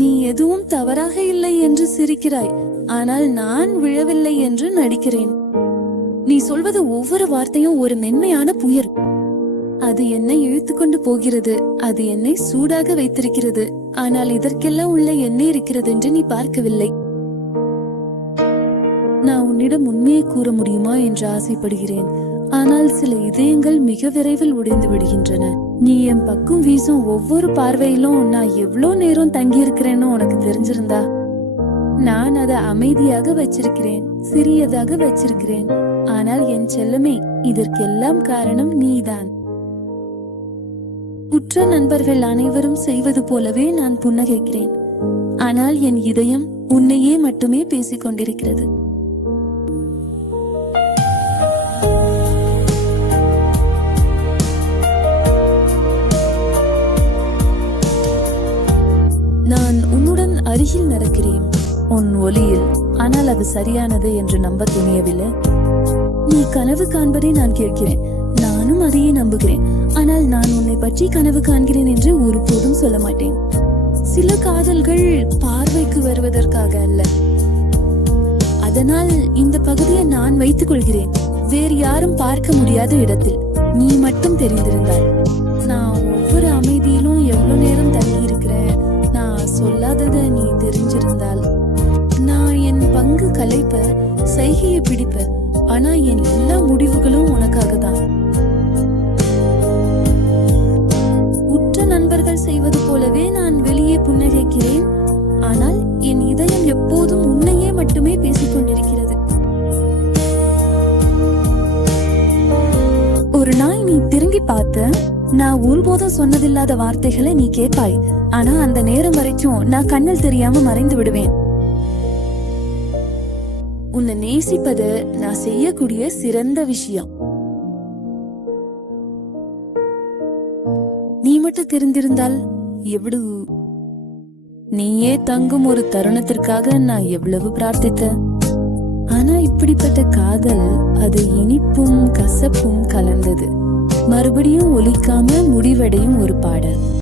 நீ எதுவும் தவறாக இல்லை என்று சிரிக்கிறாய், ஆனால் நான் விழவில்லை என்று நடிக்கிறேன். நீ சொல்வது ஒவ்வொரு வார்த்தையும் ஒரு மென்மையான புயல். அது என்னை இழுத்துக்கொண்டு போகிறது, அது என்னை சூடாக வைத்திருக்கிறது. ஆனால் இதற்கெல்லாம் உள்ள என்ன இருக்கிறது என்று நீ பார்க்கவில்லை. நான் உன்னிடம் உண்மையை கூற முடியுமா என்று ஆசைப்படுகிறேன், ஆனால் சில இதயங்கள் மிக விரைவில் உடைந்து விடுகின்றன. நீ என் பக்கம் வீசும் ஒவ்வொரு பார்வையிலும் நான் எவ்வளோ நேரம் தங்கி இருக்கிறேன்னு உனக்கு தெரிஞ்சிருந்தா. நான் அதை அமைதியாக வச்சிருக்கிறேன், சிறியதாக வச்சிருக்கிறேன். ஆனால் என் செல்லமே, இதற்கெல்லாம் காரணம் நீதான். உற்ற நண்பர்கள் அனைவரும் செய்வது போலவே நான் புன்னகைக்கிறேன், ஆனால் என் இதயம் உன்னையே மட்டுமே பேசிக் கொண்டிருக்கிறது. நான் உன்னுடன் அருகில் நடக்கிறேன், உன் ஒலியில். ஆனால் அது சரியானது என்று நம்ப துணியவில்லை. நீ கனவு காண்பதை நான் கேட்கிறேன், நானும் அதையே நம்புகிறேன். ஆனால் நான் உன்னை பற்றி கனவு காண்கிறேன் என்று ஒருபோதும் சொல்ல மாட்டேன். சில காதல்கள் பார்வைக்கு வருவதற்காக அல்ல. அதனால் இந்த பகுதியை நான் வைத்துக் கொள்கிறேன், வேறு யாரும் பார்க்க முடியாத இடத்தில். நீ மட்டும் தெரிந்திருந்தால். நான் ஒவ்வொரு அமைதியிலும் எவ்வளவு நேரம் தங்கி இருக்கிறேன், நான் சொல்லாதத நீ தெரிஞ்சிருந்தால். நான் என் பங்கு கலைப்ப, சைகையை பிடிப்ப, ஆனா என் எல்லா முடிவுகளும் உனக்காக தான். உற்ற நண்பர்கள் செய்வது போலவே நான் வெளியே புன்னகைக்கிறேன், ஆனால் என் இதயம் எப்போதும் உன்னையே மட்டுமே பேசிக் கொண்டிருக்கிறது. ஒரு நாள் நீ திரும்பி பார்த்த, நான் ஒருபோதும் சொன்னதில்லாத வார்த்தைகளை நீ கேட்பாய். ஆனா அந்த நேரம் வரைக்கும் நான் கண்ணில் தெரியாம மறைந்து விடுவேன். உன்னை நேசிப்பது நான் செய்யக்கூடிய சிறந்த விஷயம். நீ மட்டும் தெரிந்திருந்தால் எவ்வளவு. நீயே தங்கும் ஒரு தருணத்திற்காக நான் எவ்வளவு பிரார்த்தித்த. ஆனா இப்படிப்பட்ட காதல், அது இனிப்பும் கசப்பும் கலந்தது. மறுபடியும் ஒலிக்காம முடிவடையும் ஒரு பாடல்.